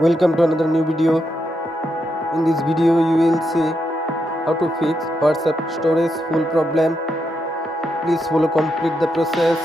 Welcome to another new video. In this video you will see how to fix WhatsApp storage full problem. Please follow complete the process.